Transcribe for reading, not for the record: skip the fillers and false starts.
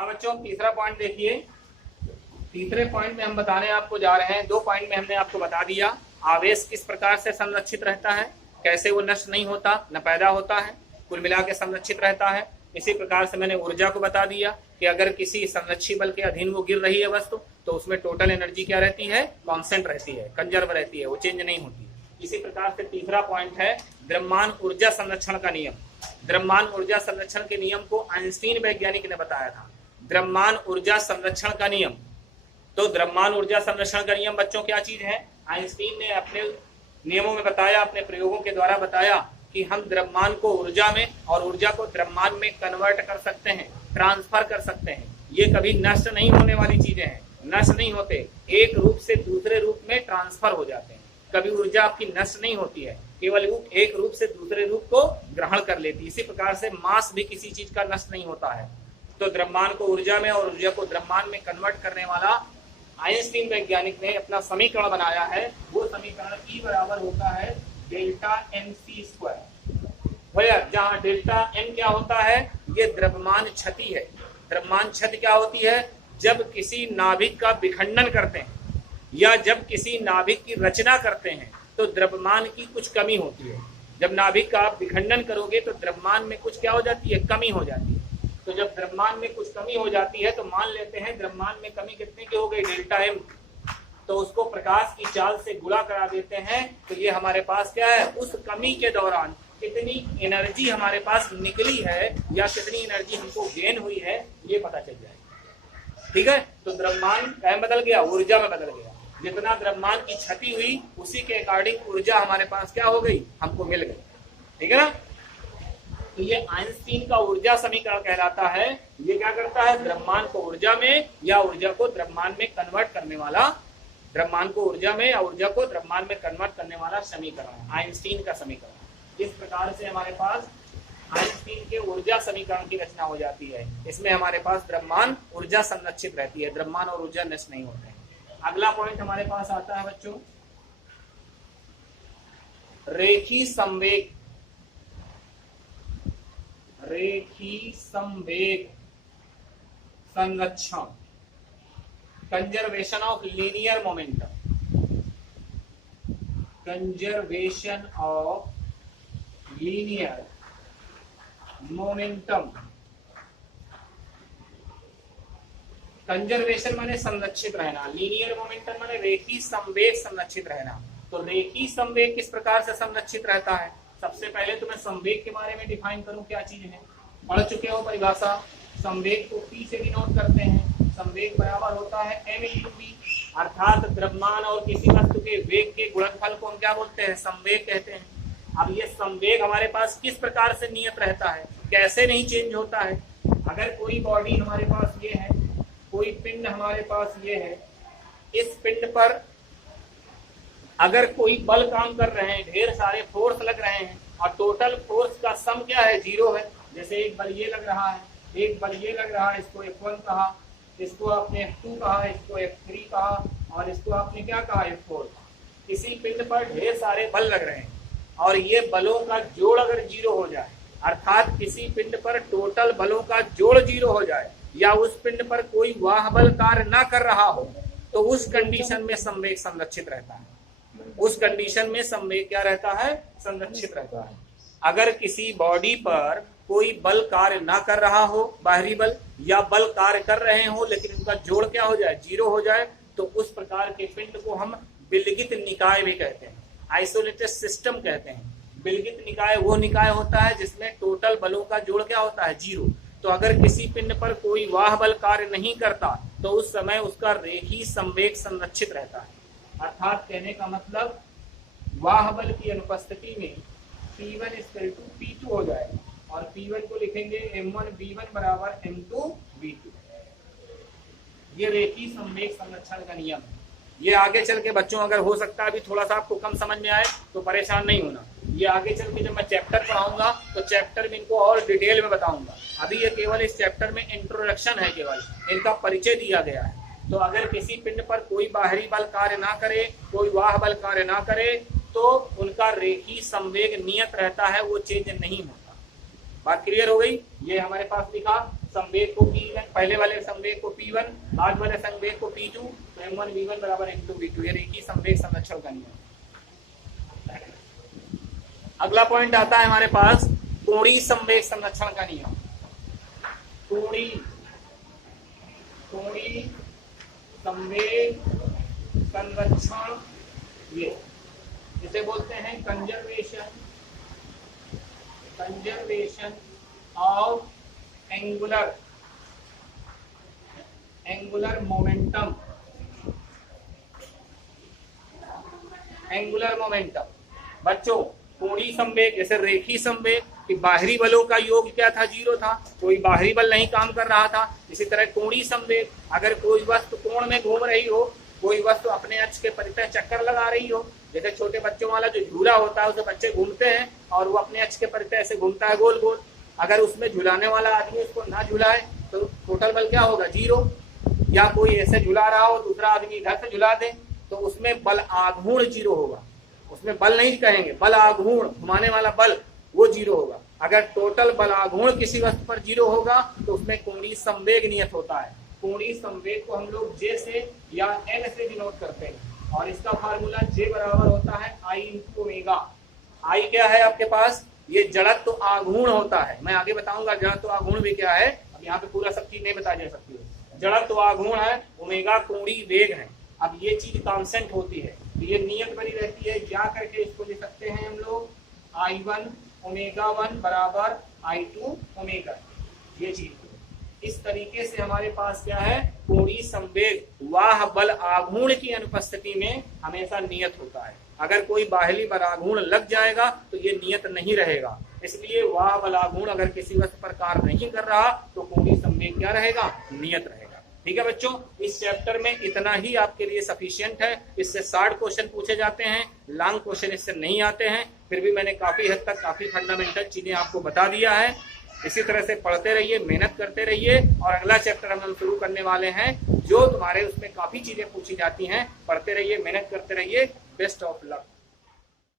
हाँ बच्चों, तीसरा पॉइंट देखिए। तीसरे पॉइंट में हम बताने आपको जा रहे हैं, 2 पॉइंट में हमने आपको बता दिया आवेश किस प्रकार से संरक्षित रहता है, कैसे वो नष्ट नहीं होता न पैदा होता है, कुल मिला के संरक्षित रहता है। इसी प्रकार से मैंने ऊर्जा को बता दिया कि अगर किसी संरक्षित बल के अधीन वो गिर रही है वस्तु, तो उसमें टोटल एनर्जी क्या रहती है, कांस्टेंट रहती है, कंजर्व रहती है, वो चेंज नहीं होती। इसी प्रकार से तीसरा पॉइंट है द्रव्यमान ऊर्जा संरक्षण का नियम। द्रव्यमान ऊर्जा संरक्षण के नियम को आइंस्टीन वैज्ञानिक ने बताया था। द्रव्यमान ऊर्जा संरक्षण का नियम, तो द्रव्यमान ऊर्जा संरक्षण का नियम बच्चों क्या चीज है? आइंस्टीन ने अपने नियमों में बताया, अपने प्रयोगों के द्वारा बताया कि हम द्रव्यमान को ऊर्जा में और ऊर्जा को द्रव्यमान में कन्वर्ट कर सकते हैं, ट्रांसफर कर सकते हैं। ये कभी नष्ट नहीं होने वाली चीजें हैं, नष्ट नहीं होते, एक रूप से दूसरे रूप में ट्रांसफर हो जाते हैं। कभी ऊर्जा आपकी नष्ट नहीं होती है, केवल एक रूप से दूसरे रूप को ग्रहण कर लेती है। इसी प्रकार से मास भी किसी चीज का नष्ट नहीं होता है। तो द्रव्यमान को ऊर्जा में और ऊर्जा को द्रव्यमान में कन्वर्ट करने वाला आइंस्टीन वैज्ञानिक ने अपना समीकरण बनाया है। वो समीकरण E बराबर होता है डेल्टा mc²। भैया जहाँ डेल्टा m क्या होता है, ये द्रव्यमान क्षति है। द्रव्यमान क्षति क्या होती है? जब किसी नाभिक का विखंडन करते हैं या जब किसी नाभिक की रचना करते हैं तो द्रव्यमान की कुछ कमी होती है। जब नाभिक का आप विखंडन करोगे तो द्रव्यमान में कुछ क्या हो जाती है, कमी हो जाती है। तो जब द्रव्यमान में कुछ कमी हो जाती है तो मान लेते हैं द्रव्यमान में कमी कितने की हो गई, डेल्टा m। तो उसको प्रकाश की चाल से गुणा करा देते हैं, तो ये हमारे पास क्या है, उस कमी के दौरान कितनी एनर्जी हमारे पास निकली है या कितनी एनर्जी हमको गेन हुई है, ये पता चल जाएगा। ठीक है, तो द्रव्यमान क्या बदल गया, ऊर्जा में बदल गया। जितना द्रव्यमान की क्षति हुई उसी के अकॉर्डिंग ऊर्जा हमारे पास क्या हो गई, हमको मिल गई। ठीक है ना। तो ये आइंस्टीन का ऊर्जा समीकरण कहलाता है। ये क्या करता है, द्रव्यमान को ऊर्जा में या ऊर्जा को द्रव्यमान में कन्वर्ट करने वाला, द्रव्यमान को ऊर्जा में या ऊर्जा को द्रव्यमान में कन्वर्ट करने वाला समीकरण है आइंस्टीन का समीकरण। इस प्रकार से हमारे पास आइंस्टीन के ऊर्जा समीकरण की रचना हो जाती है। इसमें हमारे पास द्रव्यमान ऊर्जा संरक्षित रहती है, द्रव्यमान और ऊर्जा नष्ट नहीं होते हैं। अगला पॉइंट हमारे पास आता है बच्चों, रेखी संवेग। रेखी संवेग संरक्षण, conservation of linear momentum. Conservation of linear momentum. Conservation माने संरक्षित रहना, लीनियर मोमेंटम माने रेखी संवेग संरक्षित रहना। तो रेखी संवेग किस प्रकार से संरक्षित रहता है? सबसे पहले तो मैं संवेग के बारे में डिफाइन करूं, क्या चीज है, पढ़ चुके हो परिभाषा। संवेग को P से डिनोट करते हैं। संवेग बराबर होता है m/v, अर्थात द्रव्यमान और किसी वस्तु के वेग के गुणनफल को हम क्या बोलते हैं, संवेग कहते हैं। अब ये संवेग हमारे पास किस प्रकार से नियत रहता है, कैसे नहीं चेंज होता है? अगर कोई बॉडी हमारे पास ये है, कोई पिंड हमारे पास ये है, इस पिंड पर अगर कोई बल काम कर रहे हैं, ढेर सारे फोर्स लग रहे हैं और टोटल फोर्स का सम क्या है, 0 है। जैसे एक बल ये लग रहा है, एक बल ये लग रहा है, इसको F1 कहा, इसको आपने F2 कहा, इसको F3 कहा और इसको आपने क्या कहा, F4। किसी पिंड पर ढेर सारे बल लग रहे हैं और ये बलों का जोड़ अगर 0 हो जाए, अर्थात किसी पिंड पर टोटल बलों का जोड़ 0 हो जाए या उस पिंड पर कोई वाह बल कार्य ना कर रहा हो, तो उस कंडीशन में संवेग संरक्षित रहता है। उस कंडीशन में संवेग क्या रहता है, संरक्षित रहता है। अगर किसी बॉडी पर कोई बल कार्य ना कर रहा हो, बाहरी बल, या बल कार्य कर रहे हो लेकिन उनका जोड़ क्या हो जाए, 0 हो जाए, तो उस प्रकार के पिंड को हम विलगित निकाय भी कहते हैं, आइसोलेटेड सिस्टम कहते हैं। विलगित निकाय वो निकाय होता है जिसमें टोटल बलों का जोड़ क्या होता है, 0। तो अगर किसी पिंड पर कोई वाह बल कार्य नहीं करता तो उस समय उसका रेखी संवेग संरक्षित रहता है। अर्थात कहने का मतलब वाह बल की अनुपस्थिति में P1 = P2 हो जाएगा और P1 को लिखेंगे m1v1 बराबर m2v2। ये रेखी संवेग संरक्षण का नियम है। ये आगे चल के बच्चों अगर हो सकता है अभी थोड़ा सा आपको कम समझ में आए तो परेशान नहीं होना। ये आगे चल के जब मैं चैप्टर पढ़ाऊंगा तो चैप्टर में इनको और डिटेल में बताऊंगा। अभी ये केवल इस चैप्टर में इंट्रोडक्शन है, केवल इनका परिचय दिया गया है। तो अगर किसी पिंड पर कोई बाहरी बल कार्य ना करे, कोई वाह बल कार्य ना करे, तो उनका रेखी संवेग नियत रहता है, वो चेंज नहीं होता। बात क्लियर हो गई? ये हमारे पास लिखा संवेग को P1, पहले वाले संवेग को P1, बाद वाले संवेग को P2, तो m1v1 बराबर m2v2। ये रेखीय संवेग संरक्षण का नियम। अगला पॉइंट आता है हमारे पास कोणीय संवेग संरक्षण का नियम। कोणीय संवेग संरक्षण, ये जिसे बोलते हैं कंजर्वेशन ऑफ एंगुलर मोमेंटम। बच्चों, कोणीय संवेग जैसे रेखीय संवेग कि बाहरी बलों का योग क्या था, 0 था, कोई बाहरी बल नहीं काम कर रहा था। इसी तरह कोणीय संवेग, अगर कोई वस्तु कोण में घूम रही हो, कोई वस्तु अपने अक्ष के परितः चक्कर लगा रही हो, जैसे छोटे बच्चों वाला जो झूला होता है उसे बच्चे घूमते हैं और वो अपने अक्ष के परितः ऐसे घूमता है गोल गोल। अगर उसमें झुलाने वाला आदमी उसको ना झुलाए तो टोटल बल क्या होगा, 0। या कोई ऐसे झुला रहा हो, दूसरा आदमी इधर से झुला दे, तो उसमें बल आघूर्ण 0 होगा। उसमें बल नहीं कहेंगे, बल आघूर्ण, घुमाने वाला बल, वो 0 होगा। अगर टोटल बल आघूर्ण किसी वस्तु पर 0 होगा तो उसमें कोणीय संवेग नियत होता है। कोणीय संवेग को हम लोग J से या N से डिनोट करते हैं और इसका फार्मूला J बराबर होता है I इंटू ओमेगा। I क्या है आपके पास, ये जड़त्व तो आघूर्ण होता है, मैं आगे बताऊंगा जड़त्व तो आघूर्ण भी क्या है, अब यहाँ पे पूरा सब चीज नहीं बताई जा सकती है। जड़त्व तो आघूर्ण है, ओमेगा कोणीय वेग है। अब ये चीज कांस्टेंट होती है तो ये नियत बनी रहती है, या करके इसको लिख सकते हैं हम लोग I1 ओमेगा 1 बराबर I2 ओमेगा। ये चीज इस तरीके से हमारे पास क्या है, कोणीय संवेग वाह बल आघूर्ण की अनुपस्थिति में हमेशा नियत होता है। अगर कोई बाहरी बल आघूर्ण लग जाएगा तो ये नियत नहीं रहेगा। इसलिए वाह बल आघूर्ण अगर किसी वस्तु पर कार्य नहीं कर रहा तो कोणीय संवेग क्या रहेगा, नियत रहेगा। ठीक है बच्चों, इस चैप्टर में इतना ही आपके लिए सफिशिएंट है। इससे 60 क्वेश्चन पूछे जाते हैं, लॉन्ग क्वेश्चन इससे नहीं आते हैं। फिर भी मैंने काफी हद तक काफी फंडामेंटल चीजें आपको बता दिया है। इसी तरह से पढ़ते रहिए, मेहनत करते रहिए और अगला चैप्टर हम शुरू करने वाले हैं जो तुम्हारे उसमें काफी चीजें पूछी जाती हैं। पढ़ते रहिए, मेहनत करते रहिए। Best of luck.